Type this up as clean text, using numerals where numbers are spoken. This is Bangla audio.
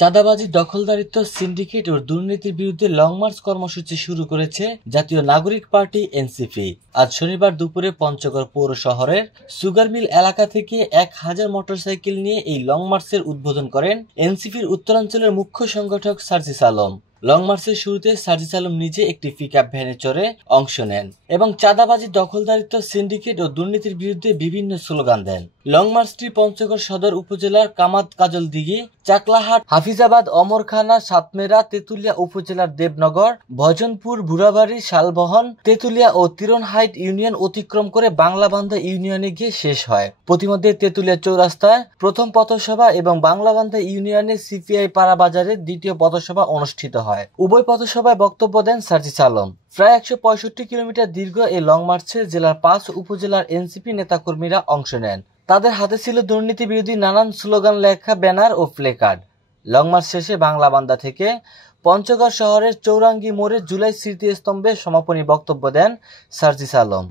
চাঁদাবাজি, দখলদারিত্ব, সিন্ডিকেট ও দুর্নীতির বিরুদ্ধে লং মার্চ কর্মসূচি শুরু করেছে জাতীয় নাগরিক পার্টি এনসিপি। আজ শনিবার দুপুরে পঞ্চগড় পৌর শহরের সুগার মিল এলাকা থেকে 1000 মোটরসাইকেল নিয়ে এই লং মার্চের উদ্বোধন করেন এনসিপির উত্তরাঞ্চলের মুখ্য সংগঠক সার্জিস আলম। লং মার্চের শুরুতে সার্জিস আলম নিজে একটি পিকআপ ভ্যানে চড়ে অংশ নেন এবং চাঁদাবাজি, দখলদারিত্ব, সিন্ডিকেট ও দুর্নীতির বিরুদ্ধে বিভিন্ন স্লোগান দেন। লং মার্চটি পঞ্চগড় সদর উপজেলার কামাত কাজলদিঘি, চাকলাহাট, হাফিজাবাদ, অমরখানা, সাতমেরা, তেতুলিয়া উপজেলার দেবনগর, ভজনপুর, বুড়াবাড়ি, শালবহন, তেতুলিয়া ও তিরনহাইট ইউনিয়ন অতিক্রম করে বাংলাবান্ধা ইউনিয়নে গিয়ে শেষ হয়। প্রতিমধ্যে তেতুলিয়া চৌরাস্তায় প্রথম পথসভা এবং বাংলাবান্ধা ইউনিয়নে সিপিআই পাড়া বাজারে দ্বিতীয় পথসভা অনুষ্ঠিত হয়। উভয় পথসভায় বক্তব্য দেন সার্জিস আলম। প্রায় 165 কিলোমিটার দীর্ঘ এই লং মার্চে জেলার 5 উপজেলার এনসিপি নেতাকর্মীরা অংশ নেন। তাদের হাতে ছিল দুর্নীতি বিরোধী নানান স্লোগান লেখা ব্যানার ও প্লেকার্ড। লং মার্চ শেষে বাংলাবান্ধা থেকে পঞ্চগড় শহরের চৌরাঙ্গি মোড়ে জুলাই স্মৃতিস্তম্ভে সমাপনী বক্তব্য দেন সার্জিস আলম।